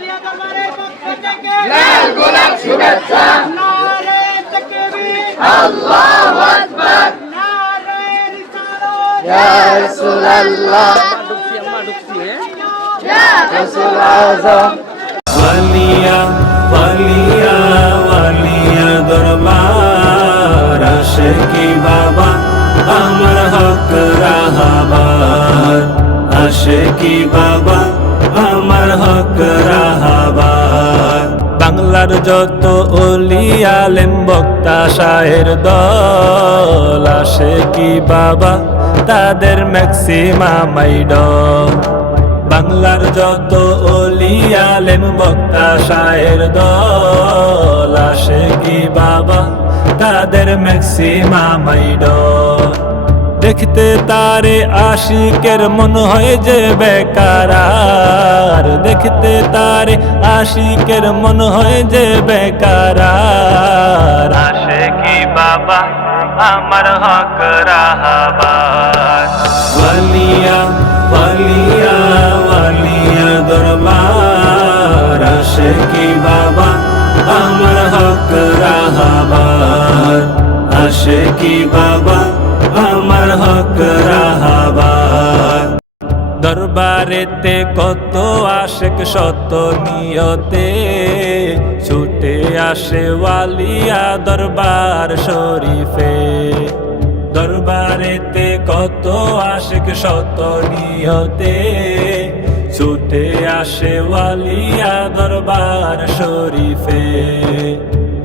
আলিয়া দরবারের পক্ষ থেকে লাল গোলাপ শুভেচ্ছা। নারে তাকবীর, আল্লাহু আকবার। নারে রিসালাত, ইয়া রাসূলুল্লাহ, ইয়া রাসূল আযম। ওয়ালিয়া ওয়ালিয়া ওয়ালিয়া দরবার আশিকি বাবা আমার হক রাহবার, আশিকি বাবা আমার হক রাহবার। বাংলার যত ওলি আলেম বক্তা শায়ের দল আশিকি বাবা তাদের ম্যাক্সিমাম আইডল। বাংলার যত ওলি আলেম বক্তা শায়ের দল আশিকি বাবা তাদের ম্যাক্সিমাম আইডল। দেখতে তারে আশিকের মন হয় যে বেকারার, দেখতে তারে আশিকের মন হয় যে বেকারার। আশিকি বাবা আমার হক রাহবার। ওয়ালিয়া ওয়ালিয়া ওয়ালিয়া দরবার আশিকি বাবা আমার হক রাহবার, আশিকি বাবা আমার হক রাহবার। দরবারেতে কত আশিক শত নিয়তে ছুটে আসে ওয়ালিয়া দরবার শরীফে। দরবারেতে কত আশিক শত নিয়তে ছুটে আসে ওয়ালিয়া দরবার শরীফে।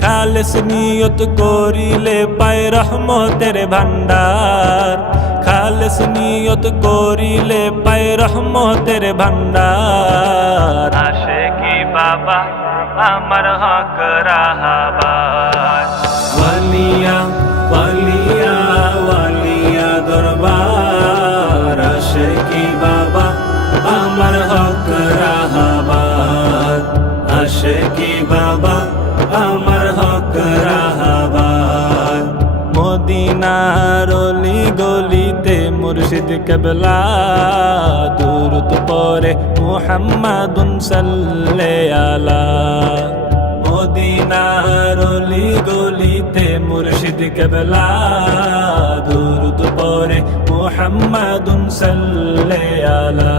খালেস নিয়ত করিলে পায় রহমতের ভান্ডার, খালেস নিয়ত করিলে পায় রহমতের ভান্ডার। আশিকি বাবা আমার হক রাহবার। ওয়ালিয়া ওয়ালিয়া ওয়ালিয়া দরবার আশিকি বাবা আমার হক রাহবার, আশিকি বাবা আমার হক রাহবার। মদিনার অলি গলিতে মুর্শিদ কেবলা দুরুদ পড়ে মুহাম্মাদুন সাল্লাল্লাহু আলা। মদিনার অলি গলিতে মুর্শিদ কেবলা দুরুদ পড়ে মুহাম্মাদুন সাল্লাল্লাহু আলা।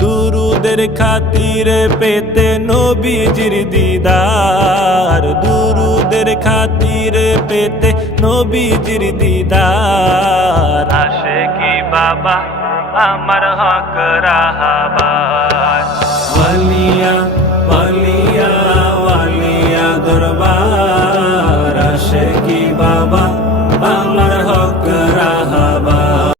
দুরুদের খাতিরে পেতে নবীজির দিদার, দুরুদের খাতিরে পেতে নবীজির দিদার। আশিকি বাবা আমার হক রাহবার।